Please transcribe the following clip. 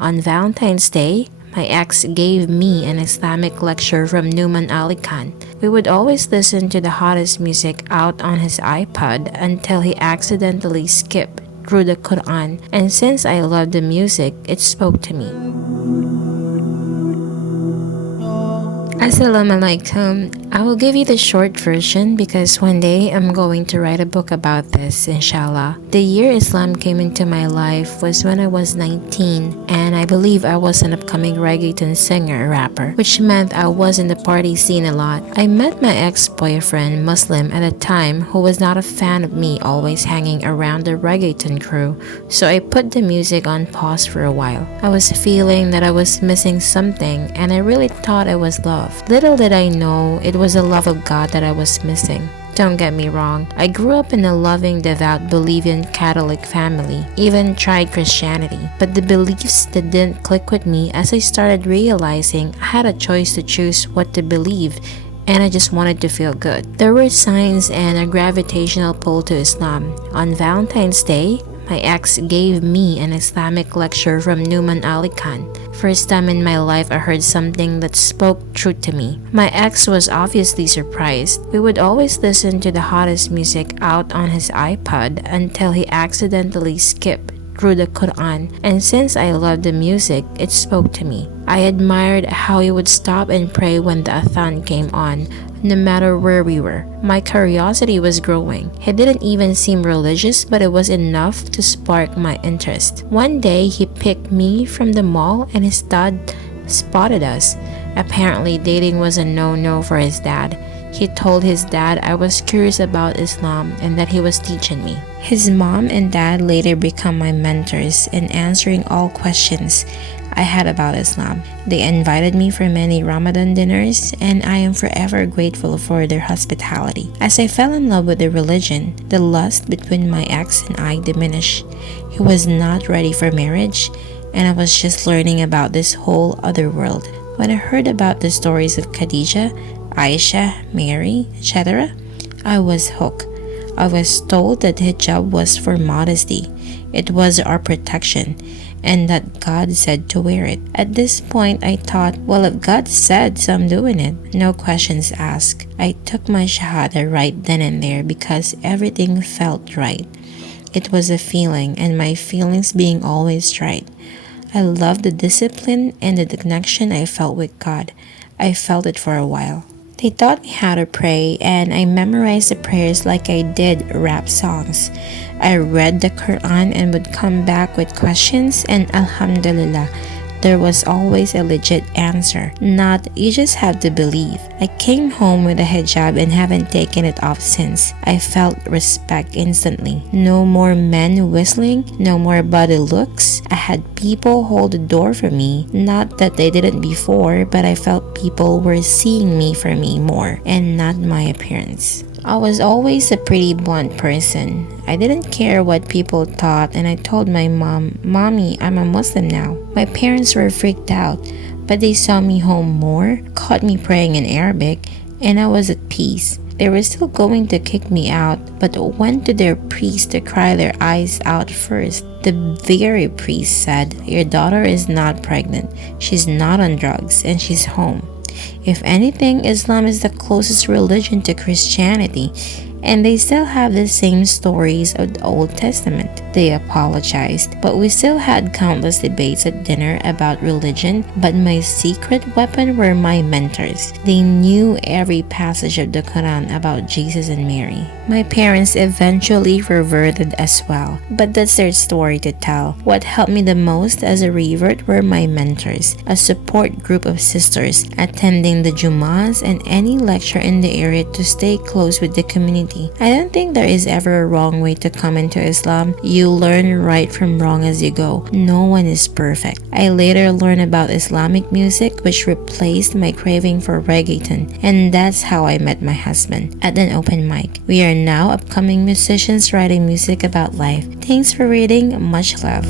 On Valentine's Day, my ex gave me an Islamic lecture from noumanalikhan. We would always listen to the hottest music out on his iPod until he accidentally skipped through the Quran, and since I loved the music, it spoke to me. Assalamu alaikum. I will give you the short version because one day I'm going to write a book about this, inshallah. The year Islam came into my life was when I was 19, and I believe I was an upcoming reggaeton singer, rapper, which meant I was in the party scene a lot. I met my ex-boyfriend, Muslim at the time, who was not a fan of me always hanging around the reggaeton crew, so I put the music on pause for a while. I was feeling that I was missing something, and I really thought it was love. Little did I know it was the love of God that I was missing. Don't get me wrong, I grew up in a loving, devout Bolivian Catholic family, even tried Christianity, but the beliefs that didn't click with me as I started realizing I had a choice to choose what to believe, and I just wanted to feel good. There were signs and a gravitational pull to Islam. On Valentine's Day, my ex gave me an Islamic lecture from noumanalikhan. First time in my life I heard something that spoke truth to me. My ex was obviously surprised. We would always listen to the hottest music out on his iPod until he accidentally skipped through the Quran, and since I loved the music, it spoke to me. I admired how he would stop and pray when the adhan came on, no matter where we were. My curiosity was growing. He didn't even seem religious, but it was enough to spark my interest. One day, he picked me from the mall and his dad spotted us. Apparently, dating was a no-no for his dad. He told his dad I was curious about Islam and that he was teaching me. His mom and dad later become my mentors in answering all questions I had about Islam. They invited me for many Ramadan dinners, and I am forever grateful for their hospitality. As I fell in love with the religion, the lust between my ex and I diminished. He was not ready for marriage, and I was just learning about this whole other world. When I heard about the stories of Khadija, Aisha, Mary, etc., I was hooked. I was told that hijab was for modesty. It was our protection, and that God said to wear it. At this point, I thought, well, if God said, so I'm doing it. No questions asked. I took my shahada right then and there because everything felt right. It was a feeling, and my feelings being always right. I loved the discipline and the connection I felt with God. I felt it for a while. They taught me how to pray, and I memorized the prayers like I did rap songs. I read the Quran and would come back with questions, and Alhamdulillah, there was always a legit answer, not you just have to believe. I came home with a hijab and haven't taken it off since. I felt respect instantly. No more men whistling, no more body looks. I had people hold the door for me. Not that they didn't before, but I felt people were seeing me for me more and not my appearance. I was always a pretty blunt person. I didn't care what people thought, and I told my mom, "Mommy, I'm a Muslim now." My parents were freaked out, but they saw me home more, caught me praying in Arabic, and I was at peace. They were still going to kick me out, but went to their priest to cry their eyes out first. The very priest said, "Your daughter is not pregnant, she's not on drugs, and she's home." If anything, Islam is the closest religion to Christianity, and they still have the same stories of the Old Testament. They apologized, but we still had countless debates at dinner about religion, but my secret weapon were my mentors. They knew every passage of the Quran about Jesus and Mary. My parents eventually reverted as well, but that's their story to tell. What helped me the most as a revert were my mentors, a support group of sisters, attending the Jummahs and any lecture in the area to stay close with the community. I don't think there is ever a wrong way to come into Islam. You learn right from wrong as you go. No one is perfect. I later learned about Islamic music, which replaced my craving for reggaeton, and that's how I met my husband, at an open mic. We are now upcoming musicians writing music about life. Thanks for reading. Much love.